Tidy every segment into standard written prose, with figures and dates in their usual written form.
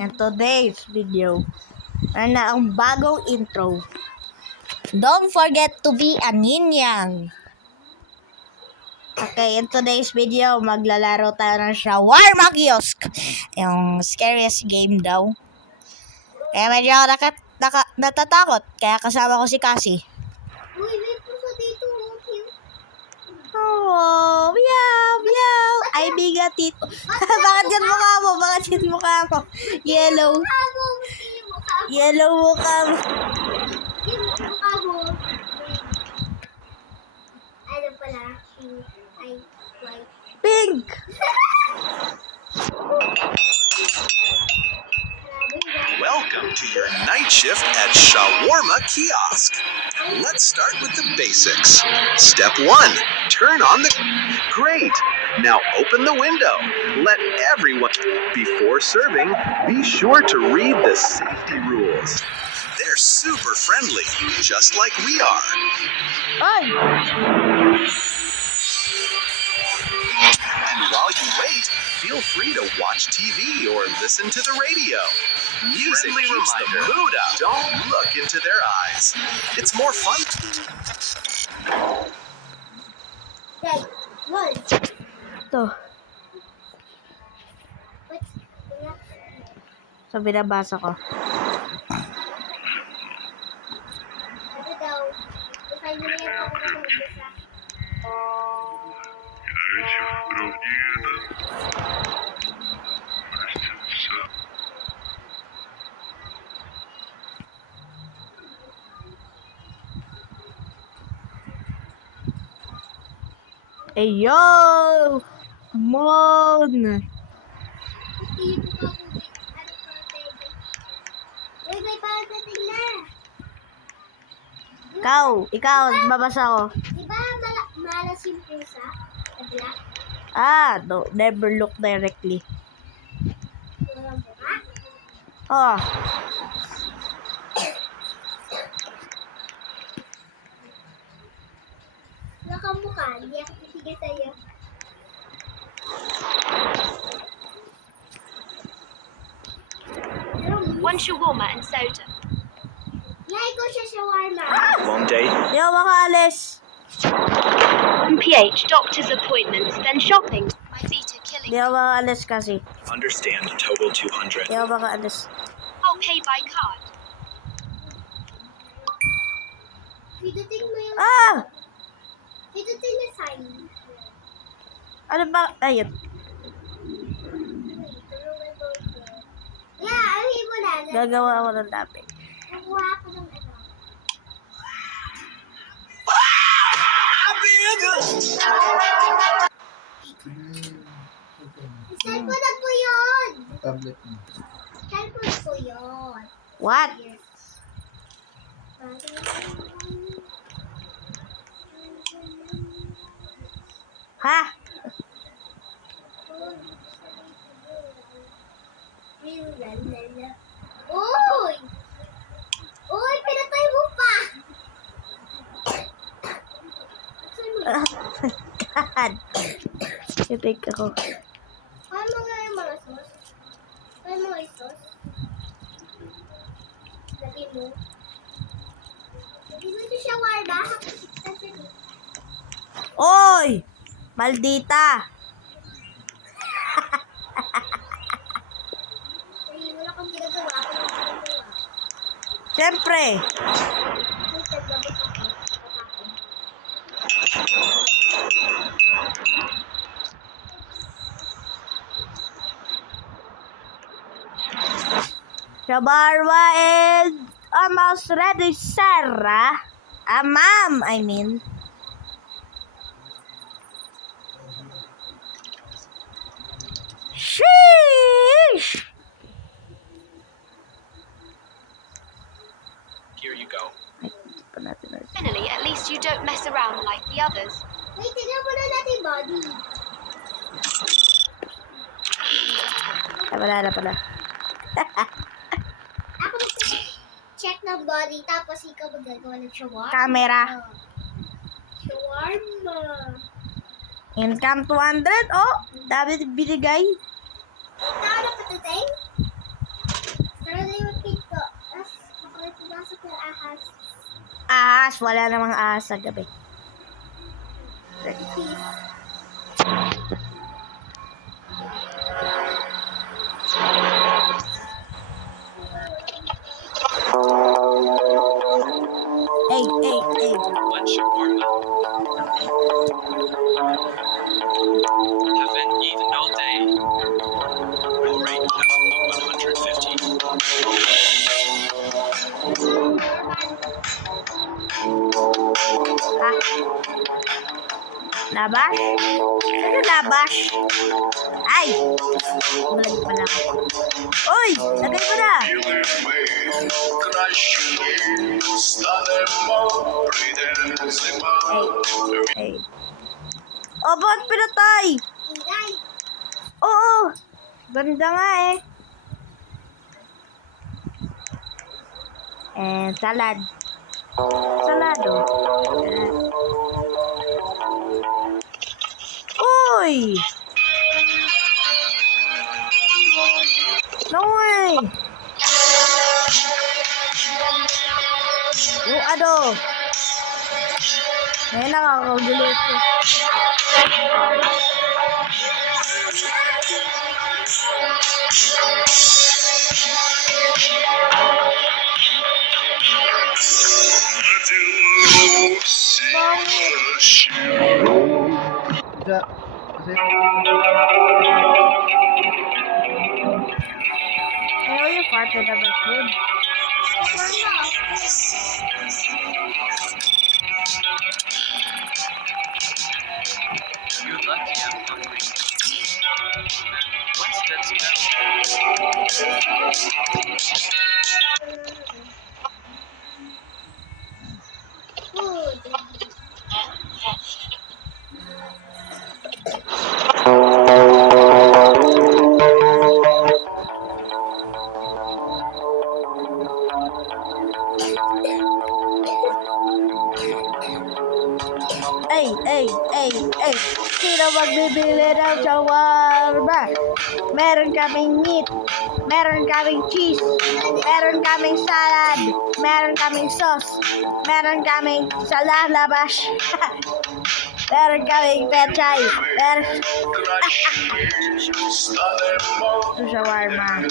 And today's video, meron na ang bagong intro. Don't forget to be a ninyang. Okay, in today's video, maglalaro tayo ng Shawarma Kiosk. Yung scariest game daw. Kaya medyo ako natatakot. Kaya kasama ko si Cassie. Uy, may puso dito. Oh, meow, meow. Ay, bigat ito. Bakit yan mukha mo? Bakit yan mukha mo? Yellow. Yellow mukha mo. Ano pala? Ay, white. Pink. Welcome to your night shift at Shawarma Kiosk. Let's start with the basics. Step 1, turn on the... Great! Now open the window. Let everyone... Before serving, be sure to read the safety rules. They're super friendly, just like we are. Ay. And while you wait, feel free to watch TV or listen to the radio. Music keeps the mood up. Don't look into their eyes. It's more fun. Hey, what? Ito. So, binabasa ko. Ito daw. Isay mo na yan ako na mag-isa. Hey, yo! Come on! Hindi mo ka kung ano pa, baby. Uy, may pagdating na. Ikaw, babasa ko. Di ba malas yung pusa? Kabila? No, never look directly. Walang buka? Oh, Wala kang mukha. Hindi ako titigil sa'yo. One shawarma and soda. Yeah, ikaw siya shawarma. Long day. di ako makaalis. PH, doctor's appointments, then shopping. My feet are killing Di me. ako makaalis kasi. Understand total 200. Di ako makaalis. I'll pay by card. Pidutin mo yung... Pidutin yung sign. Ano ba? Ayun. Yeah, ahin mo na. Gagawa ako ng topic. Nakuha ako ng ano. Cellphone na po yun. Tablet mo. Cellphone po yun. What? Yes. Ha? Uy! Uy, pinatay mo pa! God. I-take ako. Kaya mo nga yung mga sauce? Kaya mo yung sauce? Lagi mo. Lagi mo sa shawarma. Oy! Maldita! Ay, wala kang ginagawa. Ako lang ginagawa. Siyempre! Ay, taglabas ako. Shawarma and almost ready, Sarah. Ma'am, I mean. Sheesh! Here you go. Finally, at least you don't mess around like the others. Wait, tignan mo na natin body. Ay, wala na pala. Ako check ng body, tapos ikaw magagawa ng shawarma. Camera. Shawarma. Income 200. Oh, dami binigay. Ikaw na patating? wala namang ahas sa gabi. Hey, hey, hey. One shawarma. Haven't eaten all day. Will rate out of 150. Ha? Labash? Ano labash? Ay! Bulag pala ako. Uy! Lagay ko na! Hey. Hey. Oh, ba't pinatay? Ingay. Oo! Ganda nga eh. Salad. Salado. Uy! No way! Yung ano? Ngayon nakakagulo ito. Ayaw yung part na ba food? You're lucky I'm hungry. What's that smell? Food. Ay! Sino magbibili ng shawarma? Meron kaming meat. Meron kaming cheese. Meron kaming salad. Meron kaming sauce. Meron kaming salalabash. Meron kaming pechay. Meron... Ito shawarma.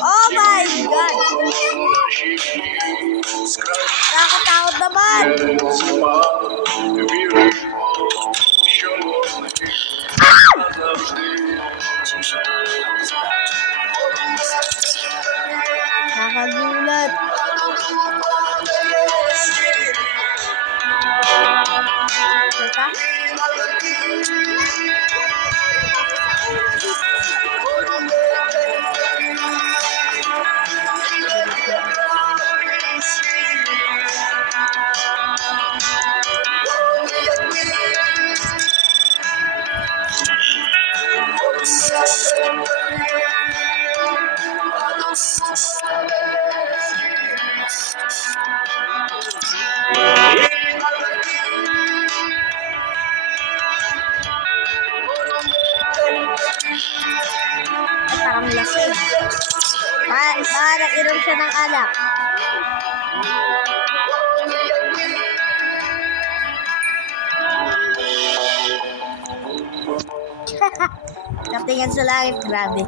Oh my God! Nakatakot naman! Nakagulat! Teka? Ay, parang lasing. Baka nag-inom siya ng alak. Katingin sa langit, grabe.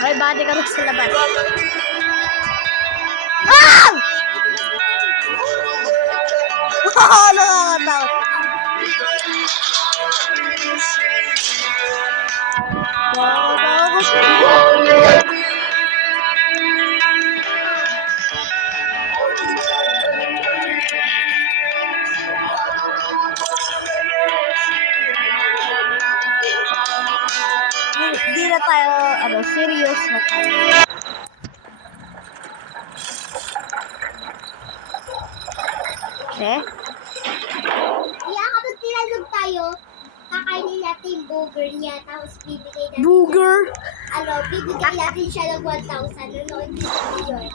Ay, bati ka sa labas. Ah! Oh, nakakatakot. Hindi na tayo, serious na tayo. Iya, kapag tinalog tayo, kakainin natin yung burger niya, tapos bibigay natin. Booger! Bibigay natin siya ng 1,000. Nanonood din sa yun.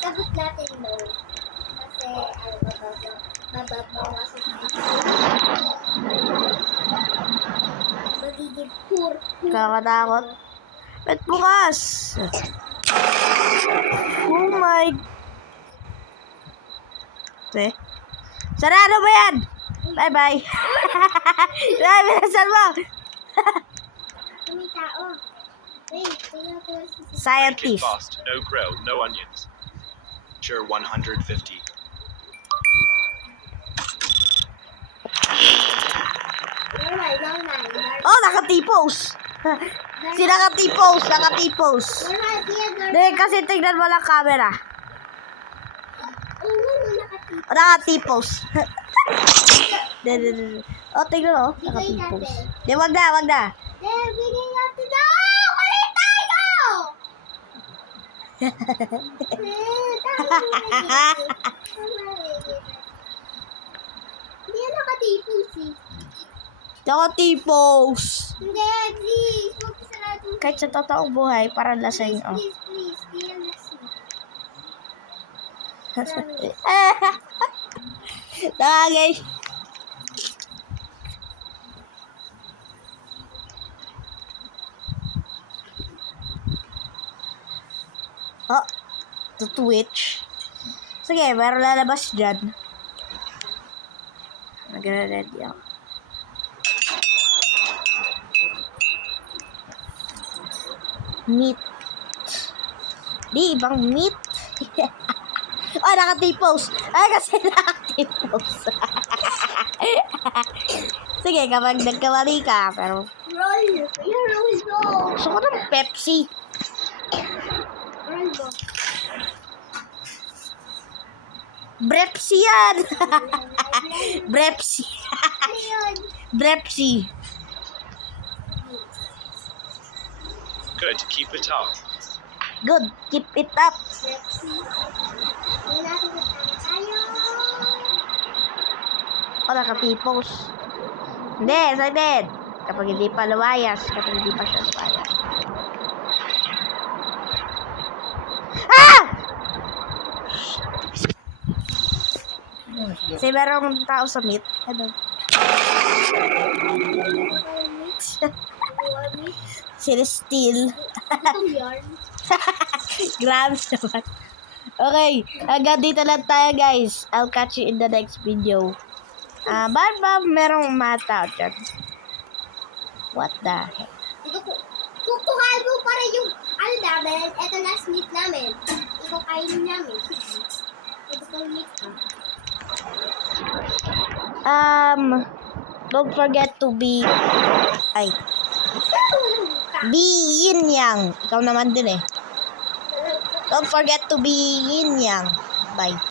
Sagot natin no. Kasi, mababawasan natin. Magiging poor. Kakatakot. Ba't bukas? Oh my... Sarado ba yan? Bye-bye. Dahil binasan mo. May tao. Wait, tingnan ko si Make it Scientist. fast. No grill, no onions. Sure, 150. normal. Oh, naka-T-pose. Si naka-T-pose, naka-T-pose. Normal, kaya normal. Hindi, kasi tignan mo lang camera. Oo, nakatip. O, naka-T-pose. Oh, tignan mo. Naka-T-pose. Di, wag na. Bigay natin na! Wala tayo! Hindi yan nakatipos eh. Naka-T-pose. Hindi, please. Huwag ko sarado. Kahit sa totoong buhay, parang lasing. Oh. Please. Hindi yan lasing. Tagay. Oh, to Twitch. Sige, meron lalabas dyan. Nagre-ready ako. Meat. Di, ibang meat. Oh, naka-T-pose. Ay, kasi naka-T-pose. Sige, kapag nagkamali ka, pero Roll. Yung roll mo. gusto ko ng Pepsi. Roll mo. Brepsi yan. Brepsi. Ano yun? Brepsi. Good. Keep it up. Good. Keep it up. Pepsi. Wala ko na tayo. O, naka-T-pose. Hindi, excited. Kapag hindi pa lumayas. Kapag hindi pa siya lumayas. Ah! Kasi merong tao sa meet. Ano? Sila Steel. Itong yarn. Grabe naman. Okay, hanggang dito lang tayo guys. I'll catch you in the next video. Bye bye, merong mata dyan. What the heck? Kukuhaan mo pa rin yung ano namin. Ito last meet namin. Ikaw kainin namin. Ito pang meet ka. Don't forget to be be yin yang. Ikaw naman din eh. Don't forget to be yin yang. Bye.